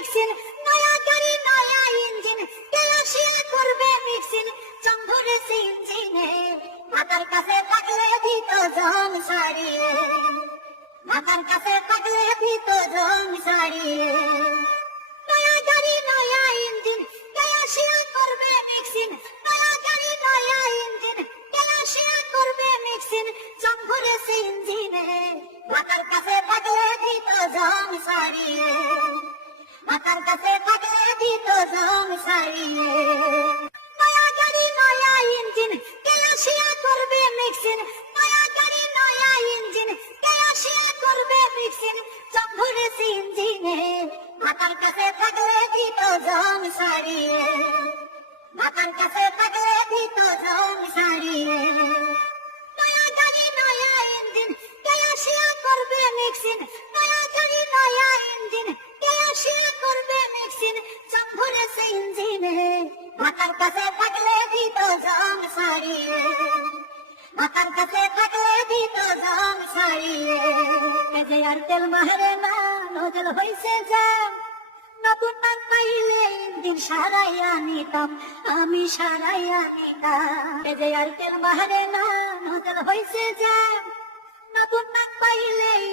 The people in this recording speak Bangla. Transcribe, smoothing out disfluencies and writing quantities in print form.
মিক্সিং, নয়া গাড়ি নয়া ইঞ্জিন, ক্লাসিয়া করবে মিক্সিং, চম্ভরে ইঞ্জিনে, মাথার কাছে থাকলে দিত জং ছাড়িয়ে, মাথার কাছে থাকলে দিত জং ছাড়িয়ে। নয়া গাড়ি নয়া ইঞ্জিন, ক্লাসিয়া করবে মিক্সিং, নয়া গাড়ি নয়া ইঞ্জিন, ক্লাসিয়া করবে মিক্সিং, চম্ভরে ইঞ্জিনে, মাথার কাছে থাকলে দিত জং ছাড়িয়ে, মাথার কাছে থাকলে দিত জং ছাড়িয়ে। নয়া গাড়ি নয়া ইঞ্জিন, ক্লাসিয়া করবে মিক্সিং, নয়া গাড়ি নয়া ইঞ্জিন, ক্লাসিয়া করবে মিক্সিং, চম্ভরে ইঞ্জিনে, মাথার কাছে থাকলে দিত জং ছাড়িয়ে, মাথার কাছে থাকলে দিত জং ছাড়িয়ে। নয়া গাড়ি নয়া ইঞ্জিন, ক্লাসিয়া করবে মিক্সিং, নয়া গাড়ি নয়া ইঞ্জিন, ক্লাসিয়া করবে মিক্সিং, চম্ভরে ইঞ্জিনে, মাথার কাছে থাকলে দিত জং ছাড়িয়ে, মাথার কাছে থাকলে দিত জং ছাড়িয়ে। যে আর তেল মারে না, নজল হইছে যা, নতুন নাম পাইলে ইঞ্জিন সারাইয়া নিতাম, আমি সারাইয়া নিতাম। যে আর তেল মারে না, নজল হইছে যা, নতুন নাম পাইলে